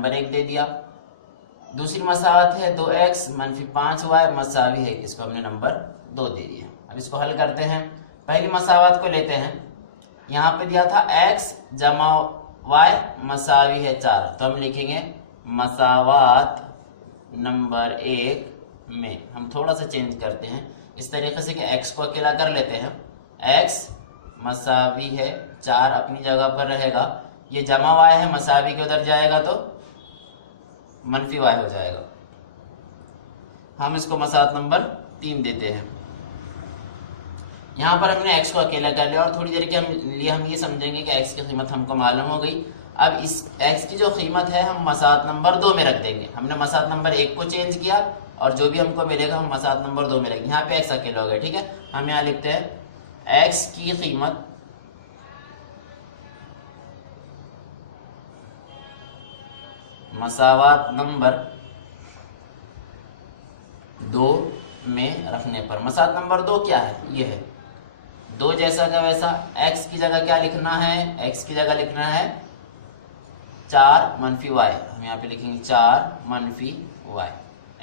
Number 1 दे दिया। दूसरी मसावत है 2x मनफी 5y मसावी है, इसको हमने नंबर 2 दे दिया। अब इसको हल करते हैं। पहली मसावत को लेते हैं। यहाँ पे दिया था x जमा y मसावी है 4, तो हम लिखेंगे मसावत नंबर 1 में हम थोड़ा सा चेंज करते हैं इस तरीके से कि x को अकेला कर लेते हैं। x मसावी है 4 अपनी जगह पर रहेगा, ये जमा y है मसावी के उधर जाएगा तो मनफी y हो जाएगा। हम इसको मसावत नंबर 3 देते हैं। यहाँ पर हमने x को अकेला कर लिया और थोड़ी देर के लिए हम ये समझेंगे कि x की कीमत हमको मालूम हो गई। अब इस x की जो कीमत है हम मसावत नंबर 2 में रख देंगे। हमने मसावत नंबर 1 को चेंज किया और जो भी हमको मिलेगा हम मसावत नंबर 2 में रखेंगे। यहाँ पे x अकेला हो गया, ठीक है। हम यहाँ लिखते हैं x की कीमत मसावत नंबर 2 में रखने पर। मसावत नंबर 2 क्या है? ये है 2 जैसा का वैसा। x की जगह क्या लिखना है? x की जगह लिखना है 4 मनफी y। हम यहाँ पे लिखेंगे 4 मनफी y।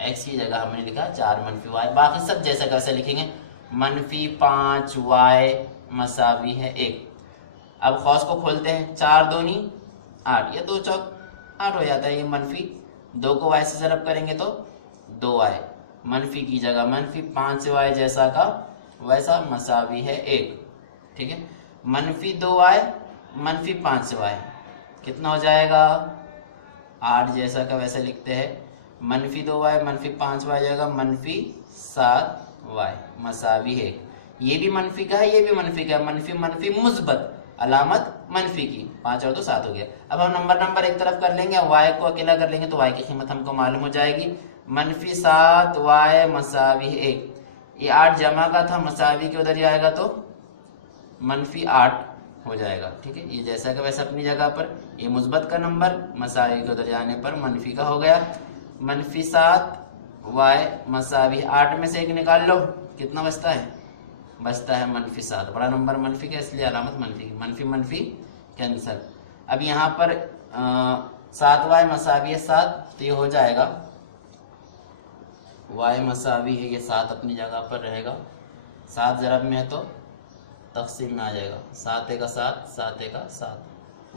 x की जगह हमने लिखा 4 मनफी y। बाकी सब जैसा का वैसा लिखेंगे। मनफी 5y मसावी है 1। अब कौस को खोलते हैं। 4 दूनी 8, ये 2 चौक 8 हो जाता है। ये मनफी 2 को y से ज़रब करेंगे तो 2y। मनफी की जगह मनफी 5y जैसा का वैसा मसावी है 1, ठीक है। मनफी 2y मनफी 5y कितना हो जाएगा? 8 जैसा का वैसा लिखते हैं। मनफी 2y मनफी 5y जाएगा मनफी 7y मसावी है 1। ये भी मनफी का है, ये भी मनफी का है। मनफी मनफी मुस्बत, अलामत मनफी की, 5 और 2 7 हो गया। अब हम नंबर एक तरफ कर लेंगे, y को अकेला कर लेंगे तो y की कीमत हमको मालूम हो जाएगी। मनफी 7y मसावी 1। ये 8 जमा का था, मसावी के उधर जाएगा तो मनफी 8 हो जाएगा, ठीक है। ये जैसा का वैसा अपनी जगह पर। ये मुस्बत का नंबर मसावी के उधर जाने पर मनफी का हो गया। मनफी 7y मसावी 8 में से 1 निकाल लो, कितना बचता है? बचता है मनफी 7। बड़ा नंबर मनफी का, इसलिए अलामत मनफी। मनफी मनफी कैंसर। अब यहाँ पर 7y मसावी है 7, तो ये हो जाएगा y मसावी है ये 7 अपनी जगह पर रहेगा। 7 ज़रब में है तो तक़सीम में आ जाएगा। 7 एक 7, 7 एक 7।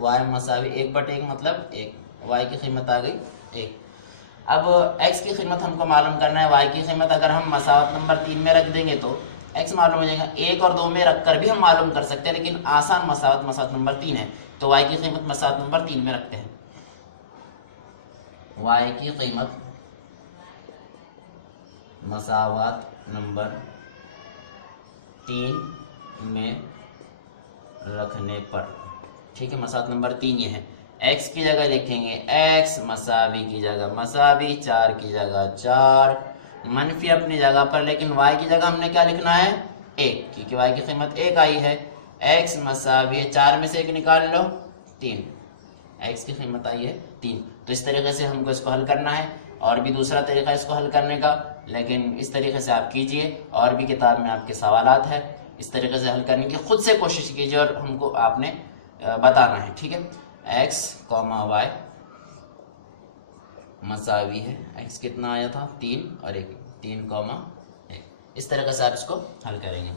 y मसावी 1/1 मतलब 1। y की कीमत आ गई 1। अब x की कीमत हमको मालूम करना है। y की कीमत अगर हम मसावत नंबर 3 में रख देंगे तो x मालूम हो जाएगा। 1 और 2 में रख कर भी हम मालूम कर सकते हैं, लेकिन आसान मसावत नंबर 3 है, तो y की कीमत मसावत नंबर 3 में रखते हैं। y की कीमत मसावत नंबर 3 में रखने पर, ठीक है। मसावत नंबर 3 ये है। x की जगह लिखेंगे x, मसावी की जगह मसावी, 4 की जगह 4, मनफी अपनी जगह पर, लेकिन y की जगह हमने क्या लिखना है? 1, क्योंकि y की कीमत 1 आई है। x मसावी 4 में से 1 निकाल लो 3, x की कीमत आई है 3। तो इस तरीके से हमको इसको हल करना है। और भी दूसरा तरीका इसको हल करने का, लेकिन इस तरीके से आप कीजिए। और भी किताब में आपके सवालात है, इस तरीके से हल करने की खुद से कोशिश कीजिए और हमको आपने बताना है, ठीक है। x, y मसावी है, x कितना आया था? 3 और 1, 3, 1। इस तरह से आप इसको हल करेंगे।